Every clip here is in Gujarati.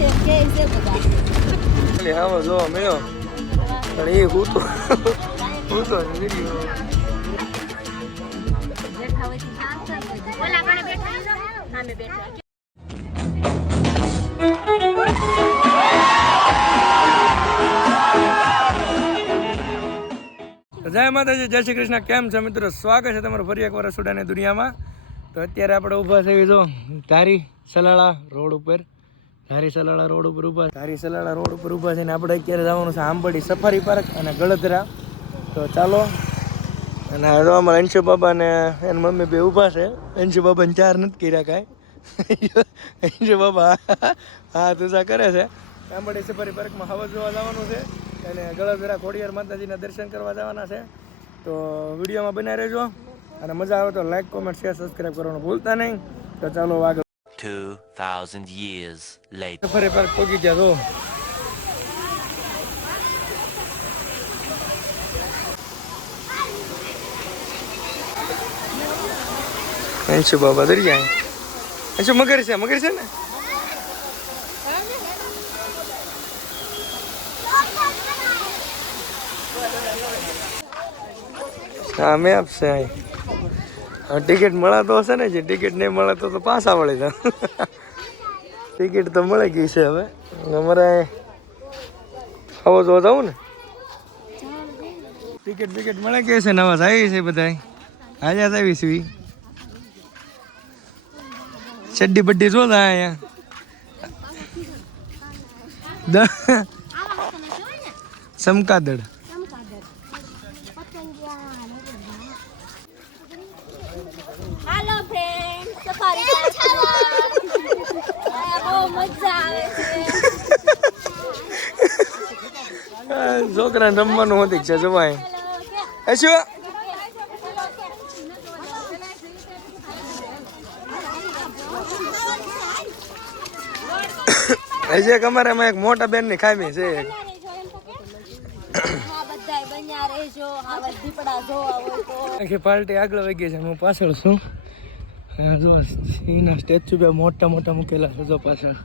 છે કે છે બધા એટલે આવો જો મેયો પણ એ હું તો વિડીયો બેઠા હોય તો શાંત થઈ ઓલા કણે બેઠા છો સામે બેઠા જય માતાજી, જય શ્રી કૃષ્ણ. કેમ છે મિત્રો? સ્વાગત છે તમારું ફરી એકવાર રસોડાની દુનિયામાં. તો અત્યારે આપણે ઊભા થઈ જો ધારી સલાળા રોડ ઉપર ઊભા છે ને આપણે અત્યારે જવાનું છે આંબડી સફારી પાર્ક અને ગળધરા. તો ચાલો. અને હવે અમારા અંશુ બાબા ને એની મમ્મી બે ઊભા છે. અંશુ બાબાને ચાર નથી કર્યા કાંઈ. અંશુ બાબા હા તુજા કરે છે. આંબડી સફારી પાર્કમાં હવા જોવા જવાનું છે અને ગળધરા ખોડિયાર માતાજીના દર્શન કરવા જવાના છે. તો વિડીયોમાં બનાવી રહેજો અને મજા આવે તો લાઈક, કોમેન્ટ, શેર, સબસ્ક્રાઈબ કરવાનું ભૂલતા નહીં. તો ચાલો આગળ. 2000 years later. સફારી પાર્ક પહોંચી ગયા તો અંશુ બાબા દરી જાય. અંશુ મગર છે ને હા મેં આપશે ટિકિટ મળે તો હશે ને, જે ટિકિટ નહીં મળે તો પાછા વળી જાય. ટિકિટ તો મળી ગઈ છે. હવે અમારે આવો જોવા જવું ને, ટિકિટ મળી ગઈ છે. નવા આવી છે બધા હાજર આવી છે. ચડ્ડી બડ્ડી જો અહીંયા સમકાદળ. હાલો ફ્રેન્ડ સફારી પાર્ક બહુ મજા આવે છે. છોકરાને રમવાનું હોતી છે જવાય. શું હજી એક અમારામાં એક મોટા બેન ની ખામી છે. આખી પાર્ટી આગળ વહી ગઈ છે, હું પાછળ છું. જો સિંહના સ્ટેચ્યુ બે મોટા મૂકેલા છે. જો પાછળ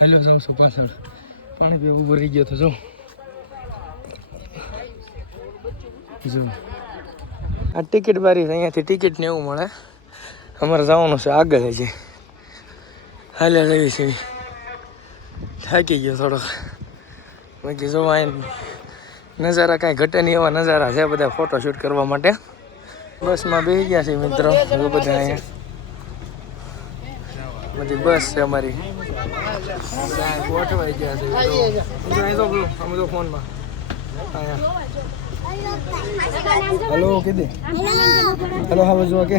હેલો જાઉં છું પાછળ. પાણી પીવા ઊભો રહી ગયો તો જો આ ટિકિટ બારી છે. અહીંયાથી ટિકિટ ને એવું મળે. અમારે જવાનું છે આગળ. હજી હાલ્યા લેવી છે. થાકી ગયો થોડોક. બાકી જો નજારા કાંઈ ઘટે નહીં એવા નજારા છે બધા ફોટોશૂટ કરવા માટે. બસમાં બેસી ગયા છે મિત્રો. બધા અહીંયા બધી બસ છે અમારી. ગોઠવાઈ ગયા છે. અમે તો ફોનમાં હેલો કીધી હેલો હાવજ જોવા કે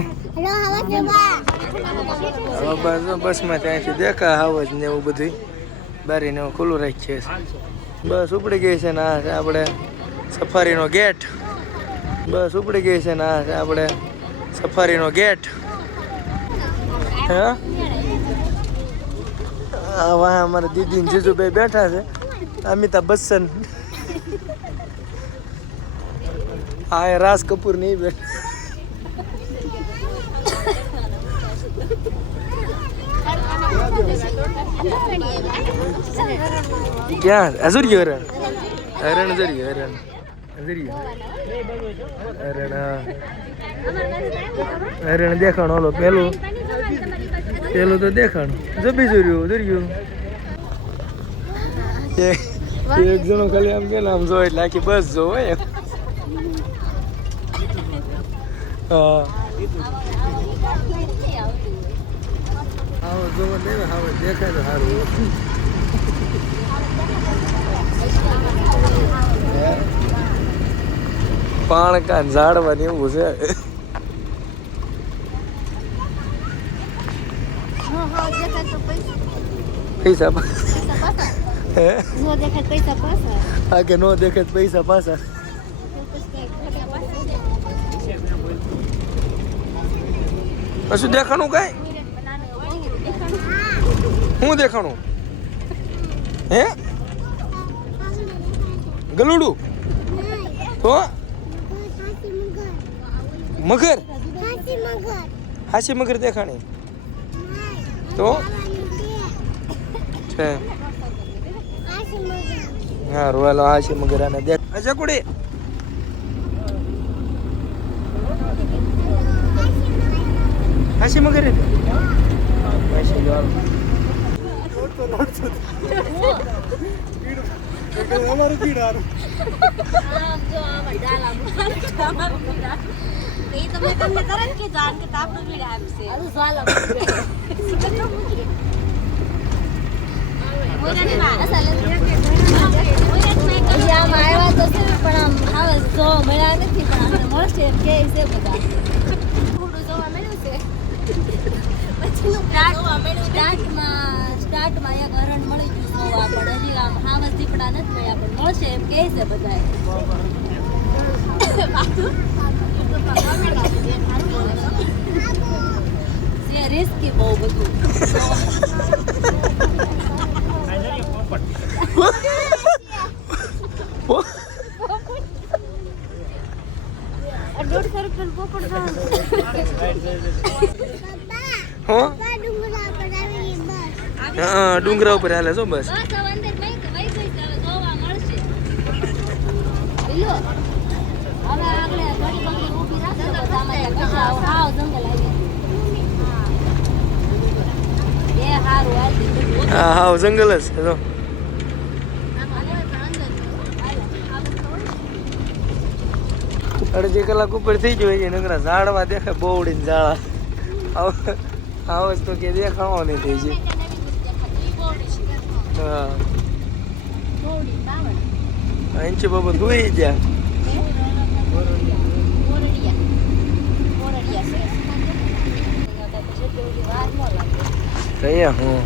બસમાં ત્યાંથી દેખા હાવજ ને એવું બધું બારીને એવું ખુલ્લું રાખીએ છે. બસ ઉપડી ગઈ છે ને આ છે આપણે સફારીનો ગેટ. બસ ઉપડી ગઈ છે ને આ છે આપણે સફારીનો ગેટ. હા વાહ અમારા દીદી ને જીજુભાઈ બેઠા છે. અમિતાભ બચ્ચન. હા એ રાજ કપૂર નહીં બેઠા. ક્યાં હજુર્યો હરણ દેખાણું. ઓલો પેલું તો દેખાણું. જબી જોર્યું એક જણો ખાલી આમ કે આમ જો એટલે આખી બસ જોવો એમ. હા આવો જોવો નહીં હવે દેખાય તો સારું. પાણકા ઝાડવાની એવું છે. પૈસા હા કે નો દેખે પૈસા પાછા. કશું દેખાણું કઈ શું દેખાણું હે ગલુડું તો મગર હાસી મગર દેખાણી તો છે હા રોયલો હાશી મગરાને દેખ અચ્છા કુડી હાશી મગર હાશી જો અમારું કીડારું જો આ ડાલા એ તમે તમને કરે કે જાન કે તાપનું બીડ આપશે આ ઝાલા આમ આવ્યા તો છે પણ આમ આવે જો મળ્યા નથી પણ અમને મળશે એમ કે છે બધા થોડું જોવા મળ્યું છે પછી સ્ટાર્ટમાં એક હરણ મળી ગયું જોવા પણ હજી આમ હાવસ દીપડા નથી મળ્યા પણ મળશે એમ કે છે બધા છે રિસ્કી બહુ બધું ડુંગરા ઉપર હાલે છો બસ હા હા જંગલ જ છે અડધી કલાક ઉપર થઈ ગયો છે નગરા ઝાડવા દેખાય બોવડીને ઝાડા આવો તો કે દેખાવો નહીં થઈ જાય હા અંચે બાબા ધોઈ ગયા અહીંયા હું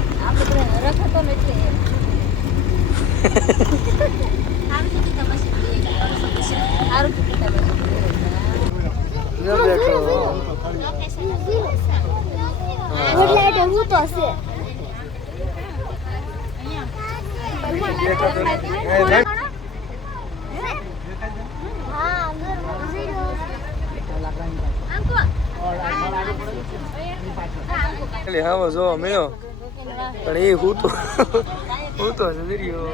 હા જોવા મળ્યો પણ એ હું તો જરીયો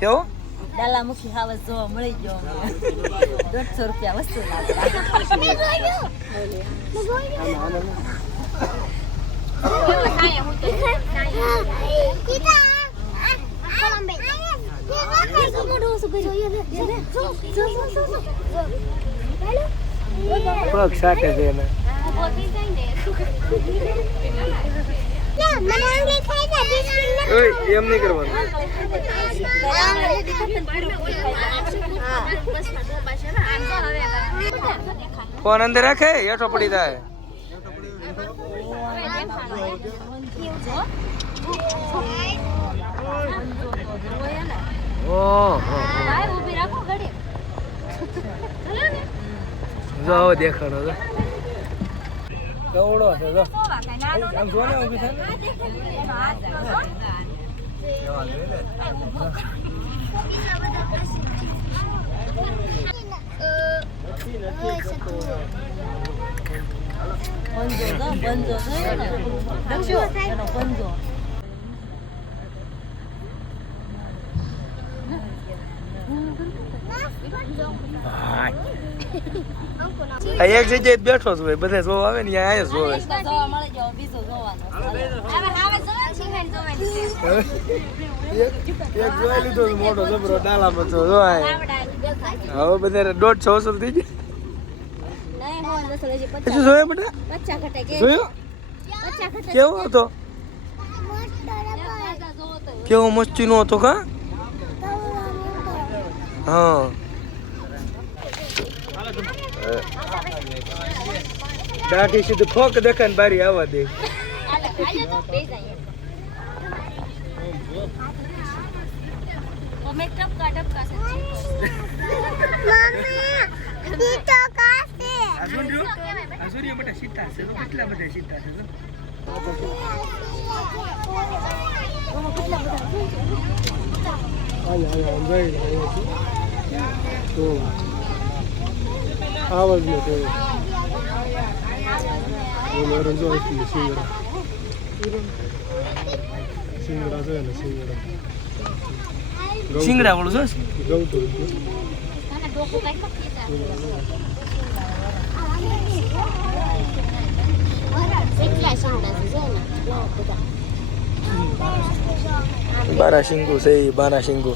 કેવો ડાલામુખી હાવસ જોવા મળી ગયો 150 રૂપિયા વસ્તુ પગ સાટે છે એને એમ નહીં કરવાનું ફોન અંદર રાખે હેઠો પડી જાય જાઓ દેખાડો કવડો છે જો આમ જો ને ઊભી થાય એક જગ્યાએ બેઠો છું બધા જોવા આવે ને અહીંયા જોવે એક જોઈ લીધો મોટો જબરો ડાલામાં તો જોવાય હવે બધા 150 થઈ ગયા જોયો બેટા જોયો કેવો હતો કેવો મસ્તી નો હતો કા હા દાઢી સીધું ફોક દેખાય ને બારી આવવા દે. સિંગડા વાળું છે. બારા શીંગુ છે એ બારા શીંગુ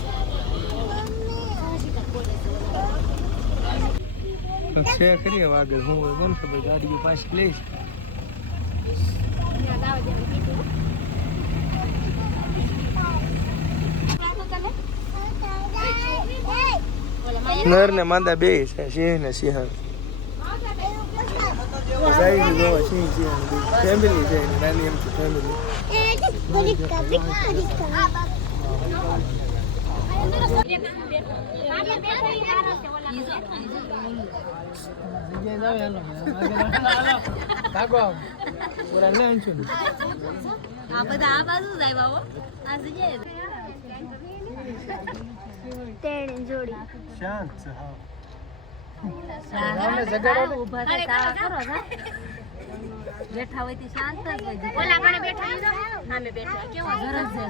છે ખરી. હવે આગળ હું કોણ ખબર ગાડી પાછી લઈશ. નર ને માદા બે છે, સિંહ ને સિંહણ. ફેમિલી છે એની નાની એમ ફેમિલી. શાંત છે. બેઠા હોય તો શાંત જ હોય. ઓલા કણે બેઠા સામે બેઠા કેવો ગરજ છે.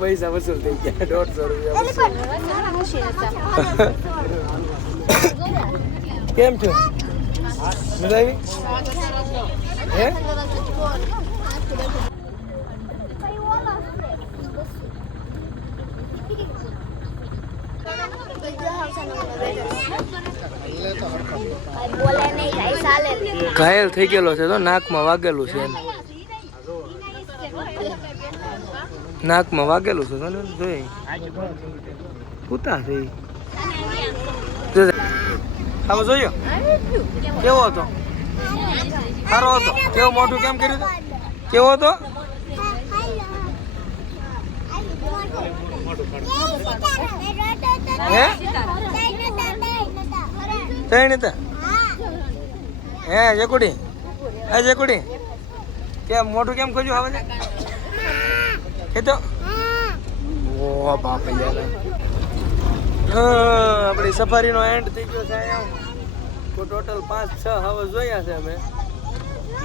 પૈસા વસૂલ થઈ ગયા. 150 કેમ છો? મજા આવી? હે ઘાયલ થઈ ગયેલો છે તો નાકમાં વાગેલું છે. નાકમાં વાગેલું છે તો જોઈ પૂતા છે. હવે જોયો કેવો હતો? સારો હતો. કેવું મોટું કેમ કર્યું હતું? કેવો હતો? હે ત્રણ હતા. હે જેકુડી, હે જેકુડી કેમ મોટું કેમ ખોજ્યું? આવે છે તો ઓ બાપ યાર. આપણી સફારીનો એન્ડ થઈ ગયો છે. તો ટોટલ 5-6 હાવસ જોયા છે અમે.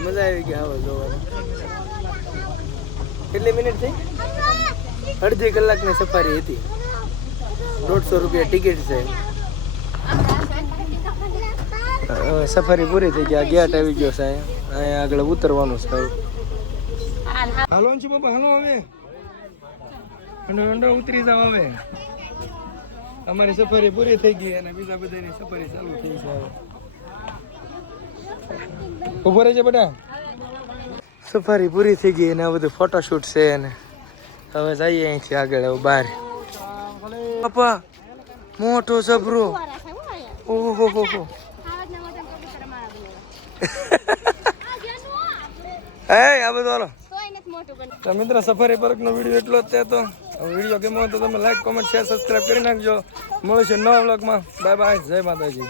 મજા આવી ગઈ હાવસ જોવાની. કેટલી મિનિટ થઈ? અડધી કલાકની સફારી હતી. 150 રૂપિયા ટિકિટ છે. સફારી પૂરી થઈ ગઈ. ગેટ આવી ગયો છે. અહીંયા આગળ ઉતરવાનું છે. હાલો અંશુ બાબા હાલો. હવે અંડો ઉતરી જાવ. હવે અમારી સફારી પૂરી થઈ ગઈ અને બીજા બધાની સફારી ચાલુ થઈ છે. ઉભો રહેજે બેટા. સફારી પૂરી થઈ ગઈ અને આ બધું ફોટોશૂટ છે. અને હવે જઈએ અહીંથી આગળ. હવે બહાર પપ્પા મોટો સબરો. ઓહો હો હો. આ બધું હાલો. તો મિત્ર સફારી પાર્કનો વિડીયો એટલો જ છે. તો વિડીયો ગમ્યો તો તમે લાઈક, કોમેન્ટ, શેર, સબસ્ક્રાઈબ કરી નાખજો. મળીશું નવા વ્લોગમાં. Bye bye. જય માતાજી.